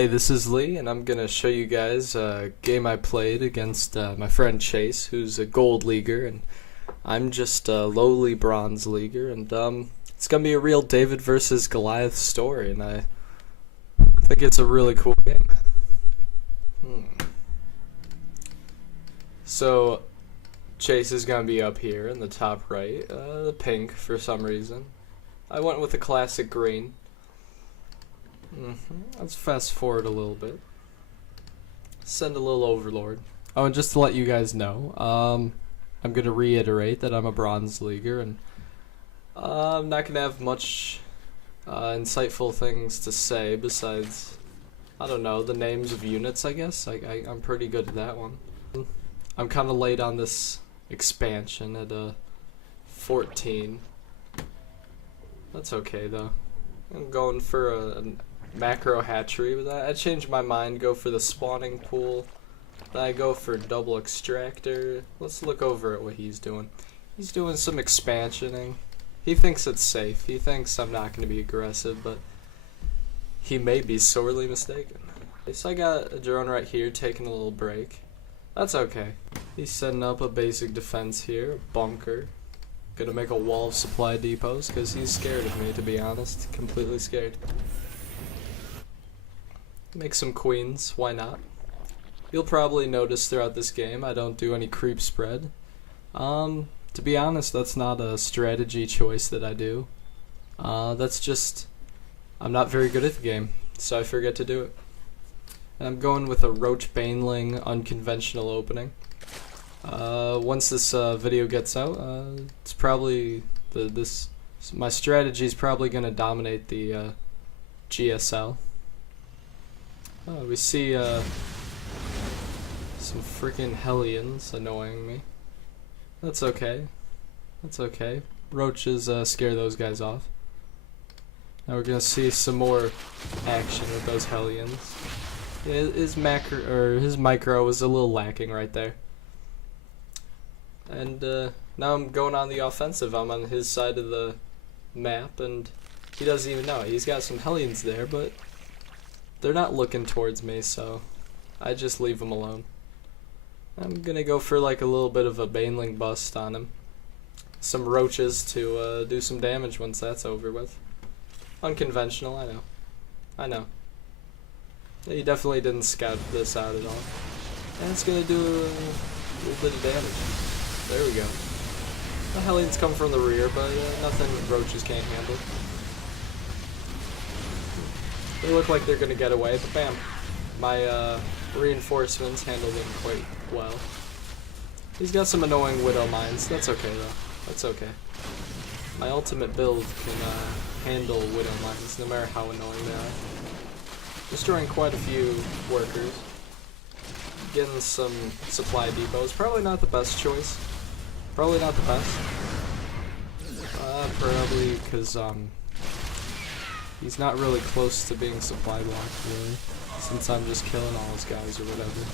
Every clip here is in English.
Hey, this is Lee, and I'm gonna show you guys a game I played against my friend Chase, who's a gold leaguer, and I'm just a lowly bronze leaguer, and it's gonna be a real David versus Goliath story, and I think it's a really cool game. So, Chase is gonna be up here in the top right, the pink for some reason. I went with the classic green. Let's fast forward a little bit. Send a little overlord. Oh, and just to let you guys know, I'm gonna reiterate that I'm a bronze leaguer, and I'm not gonna have much insightful things to say besides, I don't know, the names of units. I guess I'm pretty good at that one. I'm kind of late on this expansion at 14. That's okay though. I'm going for a macro hatchery, but I changed my mind, go for the spawning pool, then I go for double extractor. Let's look over at what he's doing. He's doing some expansioning. He thinks it's safe. He thinks I'm not going to be aggressive, but he may be sorely mistaken. Okay, so I got a drone right here taking a little break. That's okay. He's setting up a basic defense here, a bunker. Gonna make a wall of supply depots because he's scared of me, to be honest. Completely scared. Make some queens, why not? You'll probably notice throughout this game I don't do any creep spread. To be honest, that's not a strategy choice that I do. That's just, I'm not very good at the game, so I forget to do it. And I'm going with a Roach Baneling unconventional opening. Once this video gets out, it's probably my strategy is probably going to dominate the GSL. Oh, we see some freaking Hellions annoying me. That's okay. That's okay. Roaches scare those guys off. Now we're gonna see some more action with those Hellions. His micro was a little lacking right there. And now I'm going on the offensive. I'm on his side of the map, and he doesn't even know. He's got some Hellions there, but they're not looking towards me, so I just leave them alone. I'm gonna go for like a little bit of a Baneling bust on him. Some roaches to do some damage once that's over with. Unconventional, I know. I know. He definitely didn't scout this out at all. And it's gonna do a little bit of damage. There we go. The Hellions come from the rear, but nothing roaches can't handle. They look like they're gonna get away, but bam. My reinforcements handled him quite well. He's got some annoying Widow Mines. That's okay though. That's okay. My ultimate build can handle Widow Mines, no matter how annoying they are. Destroying quite a few workers. Getting some supply depots. Probably not the best choice. Probably not the best. Probably because he's not really close to being supply blocked, really, since I'm just killing all his guys or whatever.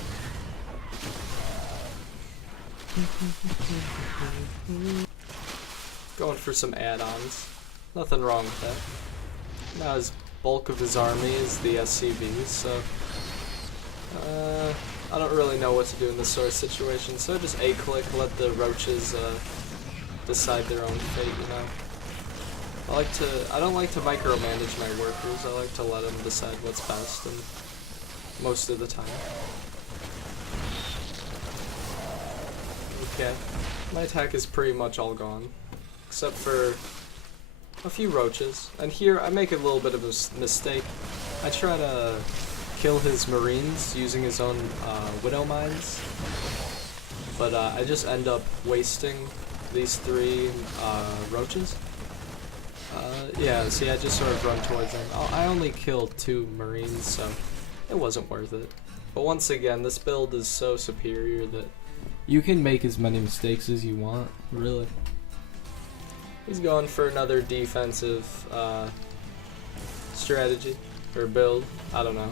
Going for some add-ons. Nothing wrong with that. Now his bulk of his army is the SCVs, so I don't really know what to do in this sort of situation, so I just A-click, let the roaches decide their own fate, you know. I don't like to micromanage my workers. I like to let them decide what's best, and most of the time. Okay, my attack is pretty much all gone, except for a few roaches. And here I make a little bit of a mistake. I try to kill his marines using his own Widow Mines, but I just end up wasting these 3 roaches. Yeah, see, I just sort of run towards them. I only killed 2 marines, so it wasn't worth it. But once again, this build is so superior that you can make as many mistakes as you want, really. He's going for another defensive strategy, or build, I don't know.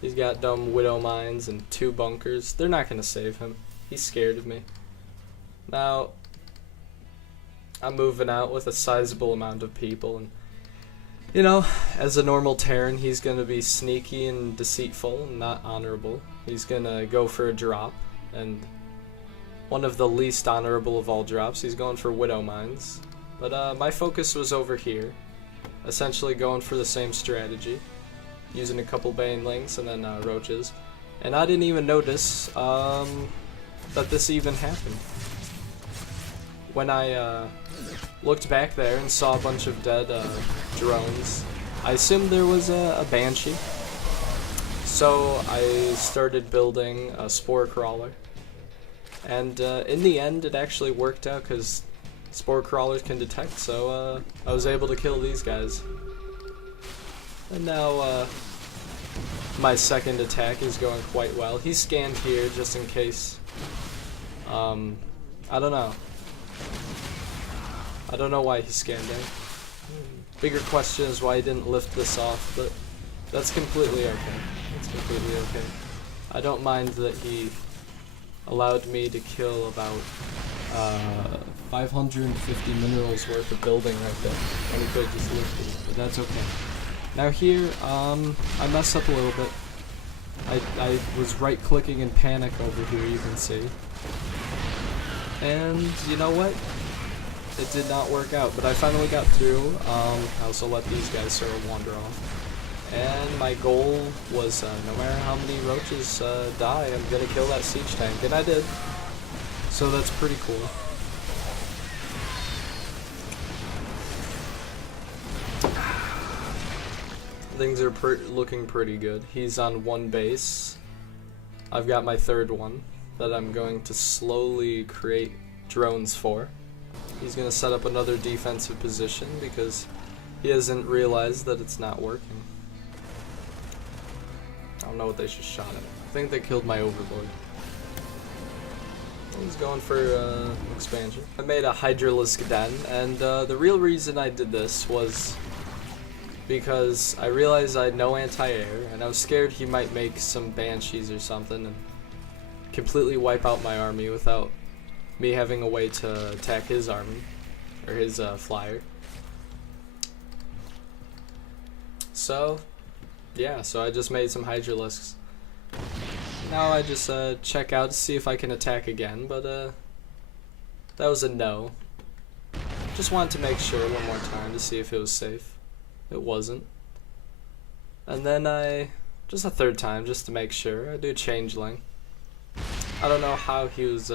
He's got dumb Widow Mines and 2 bunkers. They're not going to save him. He's scared of me. Now, I'm moving out with a sizable amount of people, and You know, as a normal Terran, he's gonna be sneaky and deceitful and not honorable. He's gonna go for a drop, and one of the least honorable of all drops, he's going for Widow Mines. But my focus was over here, essentially going for the same strategy, using a couple Banelings and then Roaches. And I didn't even notice that this even happened. When I looked back there and saw a bunch of dead drones, I assumed there was a Banshee. So I started building a Spore Crawler. And in the end, it actually worked out because Spore Crawlers can detect, so I was able to kill these guys. And now my second attack is going quite well. He scanned here just in case. I don't know. I don't know why he scanned there. Bigger question is why he didn't lift this off, but that's completely okay. It's completely okay. I don't mind that he allowed me to kill about 550 minerals worth of building right there. And he could have just lifted it, but that's okay. Now here, I messed up a little bit. I was right-clicking in panic over here, you can see. And you know what? It did not work out, but I finally got through. I also let these guys sort of wander off. And my goal was, no matter how many roaches die, I'm gonna kill that siege tank, and I did. So that's pretty cool. Things are looking pretty good. He's on one base. I've got my third one that I'm going to slowly create drones for. He's going to set up another defensive position because he hasn't realized that it's not working. I don't know what they just shot at. I think they killed my Overlord. He's going for expansion. I made a Hydralisk Den, and the real reason I did this was because I realized I had no anti-air, and I was scared he might make some Banshees or something and completely wipe out my army without me having a way to attack his army, or his flyer. So, yeah, so I just made some Hydralisks. Now I just check out to see if I can attack again, but that was a no. Just wanted to make sure one more time to see if it was safe. It wasn't. And then just a third time, just to make sure, I do Changeling. I don't know how he was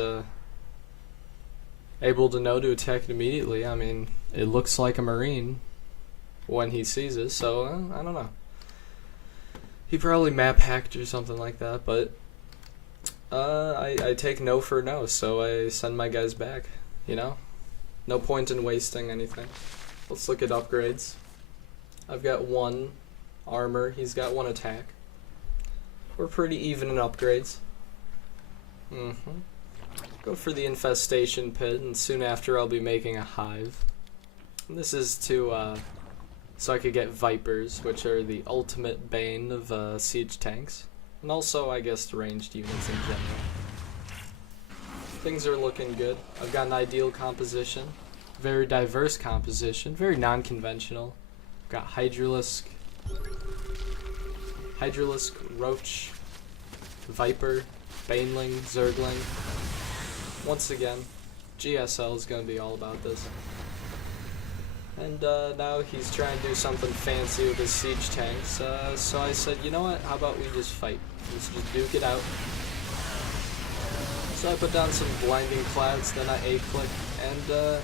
able to know to attack it immediately. I mean, it looks like a Marine when he sees it, so I don't know. He probably map hacked or something like that, but I take no for no, so I send my guys back, you know? No point in wasting anything. Let's look at upgrades. I've got 1 armor, he's got 1 attack. We're pretty even in upgrades. Go for the infestation pit, and soon after I'll be making a hive. And this is to, so I could get Vipers, which are the ultimate bane of siege tanks. And also, I guess, ranged units in general. Things are looking good. I've got an ideal composition. Very diverse composition. Very non-conventional. Got Hydralisk, Roach, Viper, Baneling, Zergling. Once again, GSL is going to be all about this. And now he's trying to do something fancy with his siege tanks, so I said, you know what, how about we just fight? Let's just duke it out. So I put down some blinding clouds, then I A-click, and the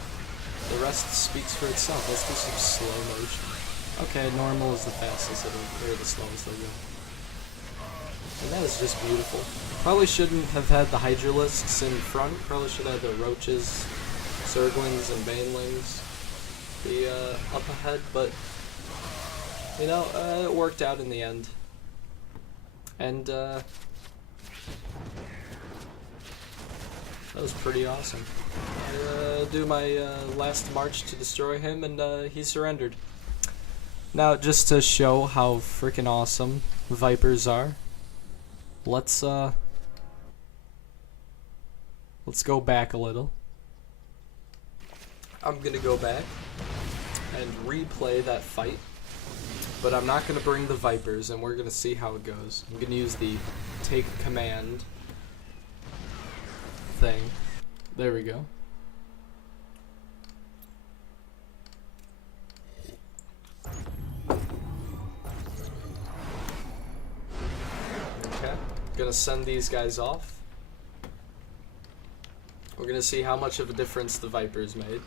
rest speaks for itself. Let's do some slow motion. Okay, normal is the fastest or the slowest it'll go. And that is just beautiful. Probably shouldn't have had the Hydralisks in front. Probably should have the Roaches, Zerglings, and Banelings be up ahead, but you know, it worked out in the end. And that was pretty awesome. I do my last march to destroy him, and he surrendered. Now, just to show how freaking awesome Vipers are, let's go back a little. I'm gonna go back and replay that fight but I'm not going to bring the Vipers, and we're going to see how it goes. I'm going to use the take command thing. There we go. Okay, gonna send these guys off. We're gonna see how much of a difference the Vipers made.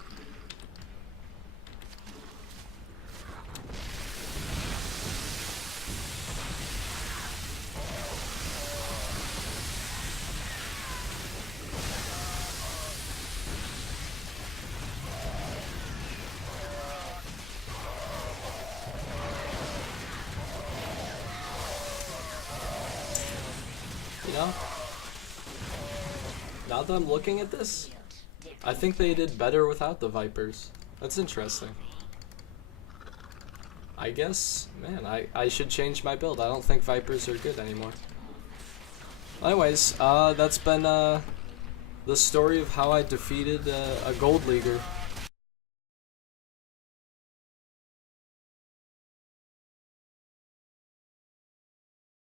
You know, now that I'm looking at this, I think they did better without the Vipers. That's interesting. I guess, man, I should change my build. I don't think Vipers are good anymore. Anyways, that's been the story of how I defeated a Gold Leaguer.